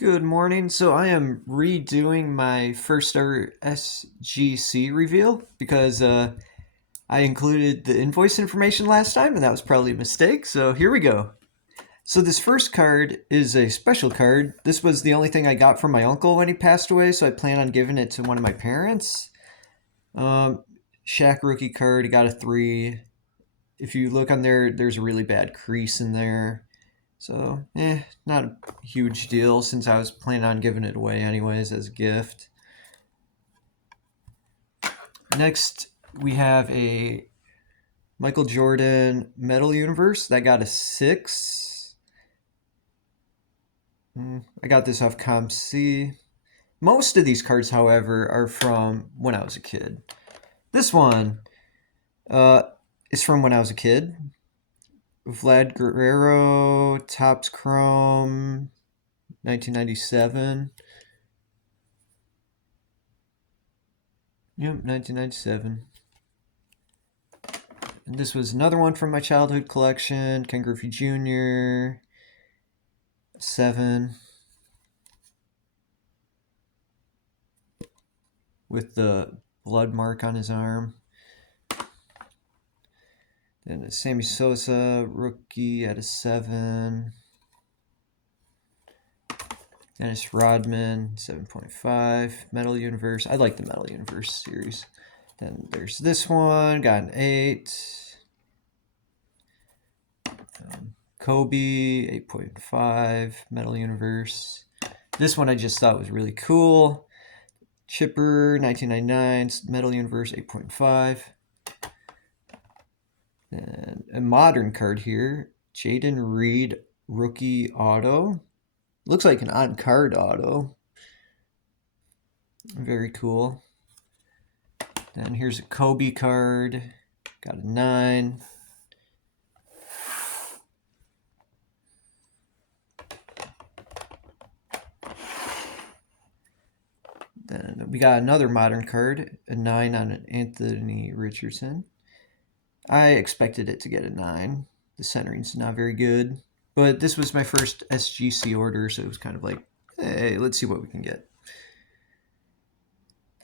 Good morning. So I am redoing my first ever SGC reveal because I included the invoice information last time and that was probably a mistake. So here we go. So this first card is a special card. This was the only thing I got from my uncle when he passed away, so I plan on giving it to one of my parents. Shaq rookie card, he got a 3. If you look on there, there's a really bad crease in there. So, not a huge deal since I was planning on giving it away anyways as a gift. Next, we have a Michael Jordan Metal Universe that got a 6. I got this off ComC. Most of these cards, however, are from when I was a kid. This one uh, is from when I was a kid. Vlad Guerrero, Topps Chrome, 1997. Yep, 1997. And this was another one from my childhood collection. Ken Griffey Jr. 7. With the blood mark on his arm. Then a Sammy Sosa rookie at a 7. Dennis Rodman, 7.5. Metal Universe. I like the Metal Universe series. Then there's this one, got an 8. Kobe, 8.5. Metal Universe. This one I just thought was really cool. Chipper, 1999. Metal Universe, 8.5. And a modern card here, Jaden Reed rookie auto. Looks like an on-card auto. Very cool. And here's a Kobe card. Got a 9. Then we got another modern card, a 9 on an Anthony Richardson. I expected it to get a 9. The centering's not very good. But this was my first SGC order, so it was kind of like, hey, let's see what we can get.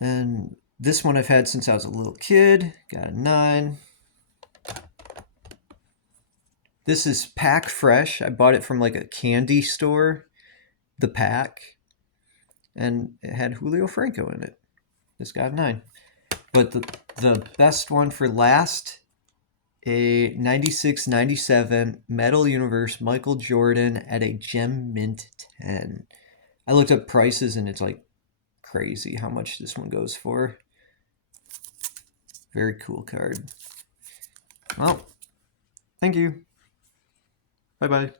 And this one I've had since I was a little kid. Got a 9. This is Pack Fresh. I bought it from like a candy store. The pack. And it had Julio Franco in it. This got a 9. But the best one for last, a 96-97 Metal Universe Michael Jordan at a Gem Mint 10. I looked up prices and it's like crazy how much this one goes for. Very cool card. Well, thank you. Bye-bye.